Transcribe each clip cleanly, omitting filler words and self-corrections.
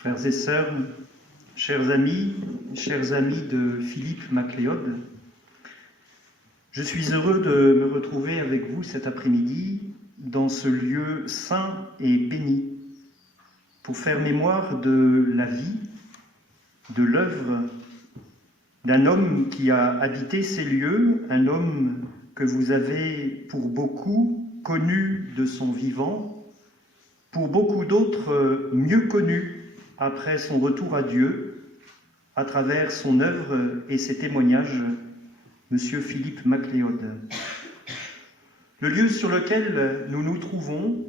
Frères et sœurs, chers amis de Philippe MacLeod, je suis heureux de me retrouver avec vous cet après-midi dans ce lieu saint et béni pour faire mémoire de la vie, de l'œuvre d'un homme qui a habité ces lieux, un homme que vous avez pour beaucoup connu de son vivant, pour beaucoup d'autres mieux connu après son retour à Dieu, à travers son œuvre et ses témoignages, M. Philippe MacLeod. Le lieu sur lequel nous nous trouvons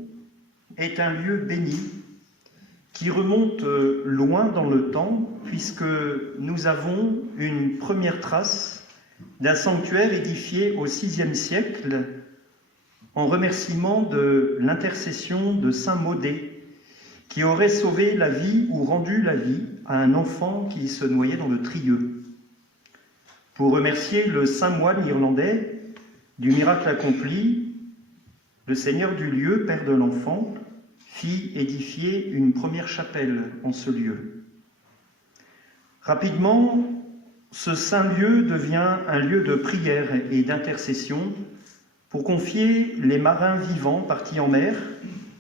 est un lieu béni qui remonte loin dans le temps, puisque nous avons une première trace d'un sanctuaire édifié au VIe siècle en remerciement de l'intercession de saint Maudé, qui aurait sauvé la vie ou rendu la vie à un enfant qui se noyait dans le Trieux. Pour remercier le saint moine irlandais du miracle accompli, le seigneur du lieu, père de l'enfant, fit édifier une première chapelle en ce lieu. Rapidement, ce saint lieu devient un lieu de prière et d'intercession pour confier les marins vivants partis en mer,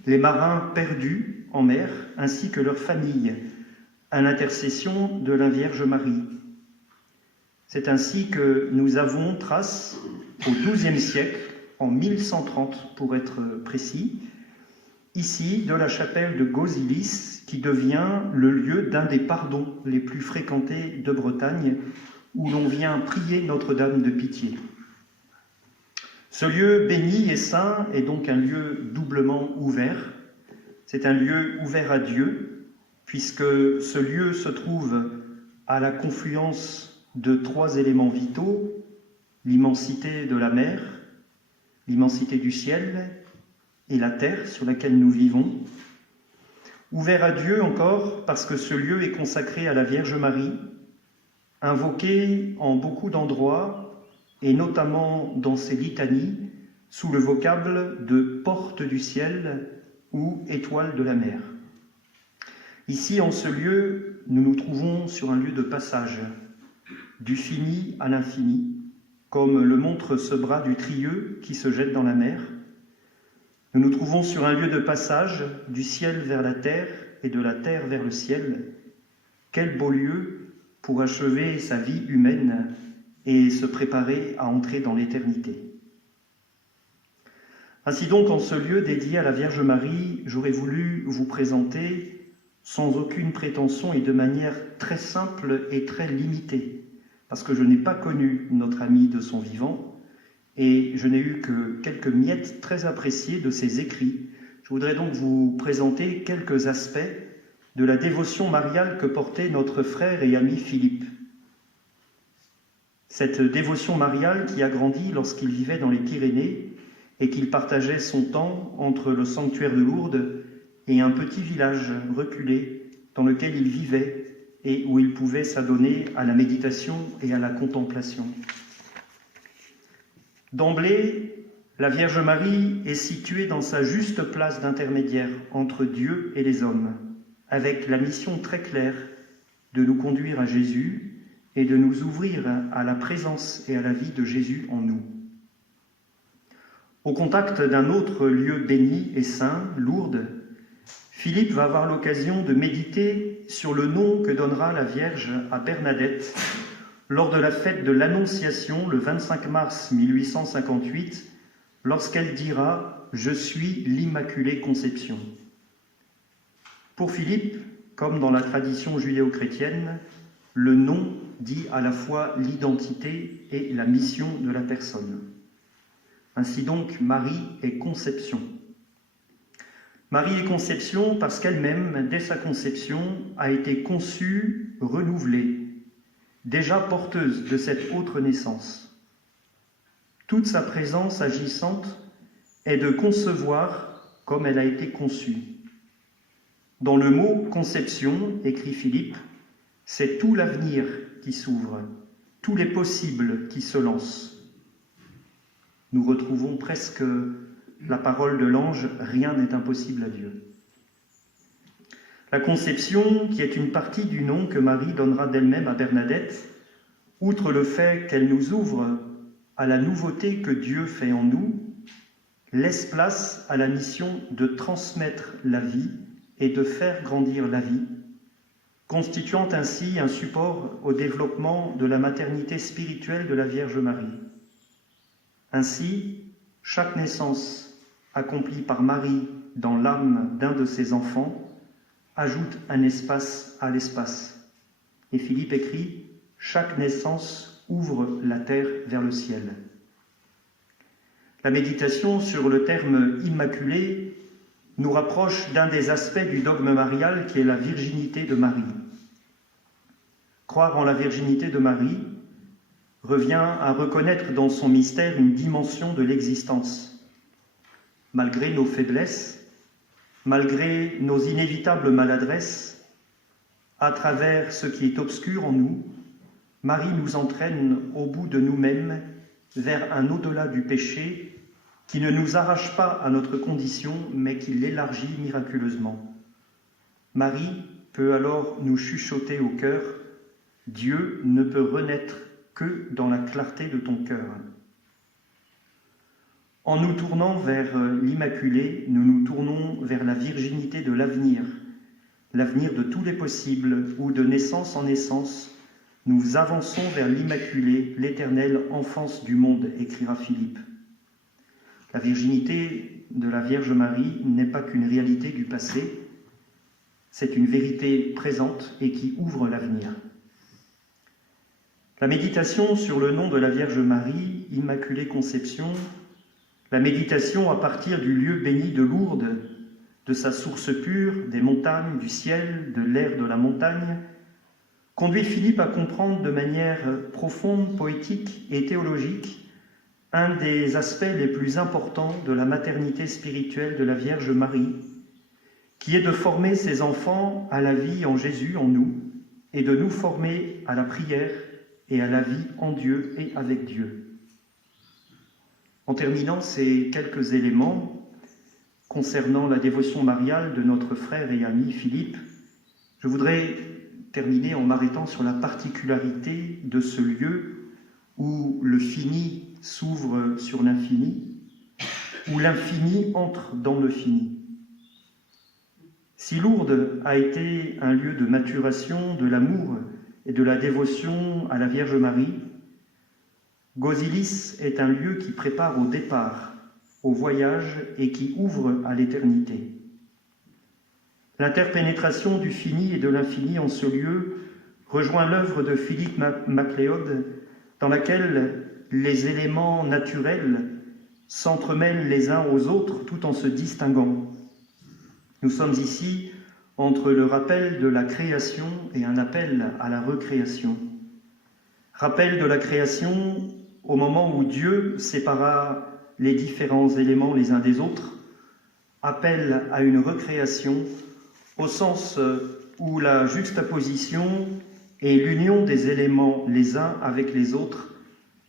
les marins perdus en mer, ainsi que leurs familles, à l'intercession de la Vierge Marie. C'est ainsi que nous avons trace, au XIIe siècle, en 1130 pour être précis, ici de la chapelle de Gauzilis, qui devient le lieu d'un des pardons les plus fréquentés de Bretagne, où l'on vient prier Notre-Dame de Pitié. Ce lieu béni et saint est donc un lieu doublement ouvert. C'est un lieu ouvert à Dieu, puisque ce lieu se trouve à la confluence de trois éléments vitaux, l'immensité de la mer, l'immensité du ciel et la terre sur laquelle nous vivons. Ouvert à Dieu encore parce que ce lieu est consacré à la Vierge Marie, invoqué en beaucoup d'endroits, et notamment dans ses litanies, sous le vocable de porte du ciel ou étoile de la mer. Ici, en ce lieu, nous nous trouvons sur un lieu de passage, du fini à l'infini, comme le montre ce bras du Trieux qui se jette dans la mer. Nous nous trouvons sur un lieu de passage, du ciel vers la terre et de la terre vers le ciel. Quel beau lieu pour achever sa vie humaine et se préparer à entrer dans l'éternité. Ainsi donc, en ce lieu dédié à la Vierge Marie, j'aurais voulu vous présenter, sans aucune prétention et de manière très simple et très limitée, parce que je n'ai pas connu notre ami de son vivant, et je n'ai eu que quelques miettes très appréciées de ses écrits. Je voudrais donc vous présenter quelques aspects de la dévotion mariale que portait notre frère et ami Philippe. Cette dévotion mariale qui a grandi lorsqu'il vivait dans les Pyrénées et qu'il partageait son temps entre le sanctuaire de Lourdes et un petit village reculé dans lequel il vivait et où il pouvait s'adonner à la méditation et à la contemplation. D'emblée, la Vierge Marie est située dans sa juste place d'intermédiaire entre Dieu et les hommes, avec la mission très claire de nous conduire à Jésus et de nous ouvrir à la présence et à la vie de Jésus en nous. Au contact d'un autre lieu béni et saint, Lourdes, Philippe va avoir l'occasion de méditer sur le nom que donnera la Vierge à Bernadette lors de la fête de l'Annonciation, le 25 mars 1858, lorsqu'elle dira « Je suis l'Immaculée Conception ». Pour Philippe, comme dans la tradition judéo-chrétienne, le nom dit à la fois l'identité et la mission de la personne. Ainsi donc, Marie est conception. Marie est conception parce qu'elle-même, dès sa conception, a été conçue, renouvelée, déjà porteuse de cette autre naissance. Toute sa présence agissante est de concevoir comme elle a été conçue. Dans le mot « conception », écrit Philippe, c'est tout l'avenir qui s'ouvre, tous les possibles qui se lancent. Nous retrouvons presque la parole de l'ange « Rien n'est impossible à Dieu ». La conception, qui est une partie du nom que Marie donnera d'elle-même à Bernadette, outre le fait qu'elle nous ouvre à la nouveauté que Dieu fait en nous, laisse place à la mission de transmettre la vie et de faire grandir la vie, constituant ainsi un support au développement de la maternité spirituelle de la Vierge Marie. Ainsi, chaque naissance accomplie par Marie dans l'âme d'un de ses enfants ajoute un espace à l'espace. Et Philippe écrit « Chaque naissance ouvre la terre vers le ciel ». La méditation sur le terme « immaculé » nous rapproche d'un des aspects du dogme marial qui est la virginité de Marie. Croire en la virginité de Marie revient à reconnaître dans son mystère une dimension de l'existence. Malgré nos faiblesses, malgré nos inévitables maladresses, à travers ce qui est obscur en nous, Marie nous entraîne au bout de nous-mêmes vers un au-delà du péché qui ne nous arrache pas à notre condition, mais qui l'élargit miraculeusement. Marie peut alors nous chuchoter au cœur « Dieu ne peut renaître que dans la clarté de ton cœur ». En nous tournant vers l'Immaculée, nous nous tournons vers la virginité de l'avenir de tous les possibles, où de naissance en naissance, nous avançons vers l'Immaculée, l'éternelle enfance du monde, écrira Philippe. La virginité de la Vierge Marie n'est pas qu'une réalité du passé, c'est une vérité présente et qui ouvre l'avenir. La méditation sur le nom de la Vierge Marie, Immaculée Conception, la méditation à partir du lieu béni de Lourdes, de sa source pure, des montagnes, du ciel, de l'air de la montagne, conduit Philippe à comprendre de manière profonde, poétique et théologique un des aspects les plus importants de la maternité spirituelle de la Vierge Marie, qui est de former ses enfants à la vie en Jésus, en nous, et de nous former à la prière et à la vie en Dieu et avec Dieu. En terminant ces quelques éléments concernant la dévotion mariale de notre frère et ami Philippe, je voudrais terminer en m'arrêtant sur la particularité de ce lieu où le fini s'ouvre sur l'infini, où l'infini entre dans le fini. Si Lourdes a été un lieu de maturation, de l'amour et de la dévotion à la Vierge Marie, Gosilis est un lieu qui prépare au départ, au voyage et qui ouvre à l'éternité. L'interpénétration du fini et de l'infini en ce lieu rejoint l'œuvre de Philippe MacLeod, dans laquelle les éléments naturels s'entremêlent les uns aux autres tout en se distinguant. Nous sommes ici entre le rappel de la création et un appel à la recréation. Rappel de la création au moment où Dieu sépara les différents éléments les uns des autres, appel à une recréation au sens où la juxtaposition et l'union des éléments les uns avec les autres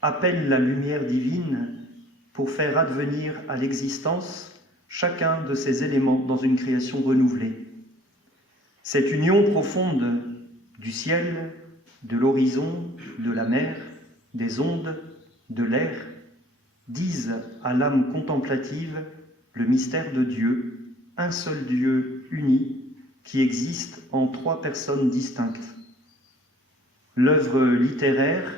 appellent la lumière divine pour faire advenir à l'existence chacun de ces éléments dans une création renouvelée. Cette union profonde du ciel, de l'horizon, de la mer, des ondes, de l'air, disent à l'âme contemplative le mystère de Dieu, un seul Dieu uni qui existe en trois personnes distinctes. L'œuvre littéraire,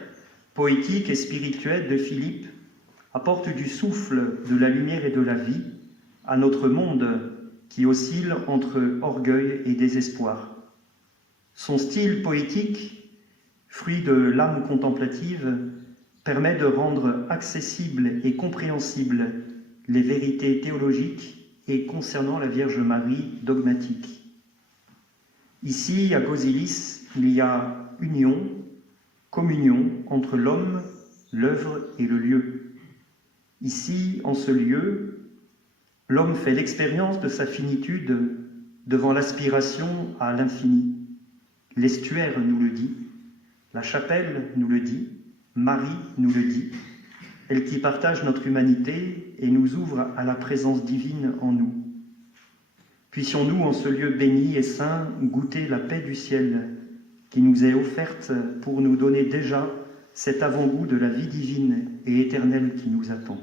poétique et spirituelle de Philippe apporte du souffle, de la lumière et de la vie à notre monde qui oscille entre orgueil et désespoir. Son style poétique, fruit de l'âme contemplative, permet de rendre accessibles et compréhensibles les vérités théologiques et concernant la Vierge Marie dogmatiques. Ici, à Gosilis, il y a union, communion entre l'homme, l'œuvre et le lieu. Ici, en ce lieu, l'homme fait l'expérience de sa finitude devant l'aspiration à l'infini. L'estuaire nous le dit, la chapelle nous le dit, Marie nous le dit, elle qui partage notre humanité et nous ouvre à la présence divine en nous. Puissions-nous, en ce lieu béni et saint, goûter la paix du ciel qui nous est offerte pour nous donner déjà cet avant-goût de la vie divine et éternelle qui nous attend.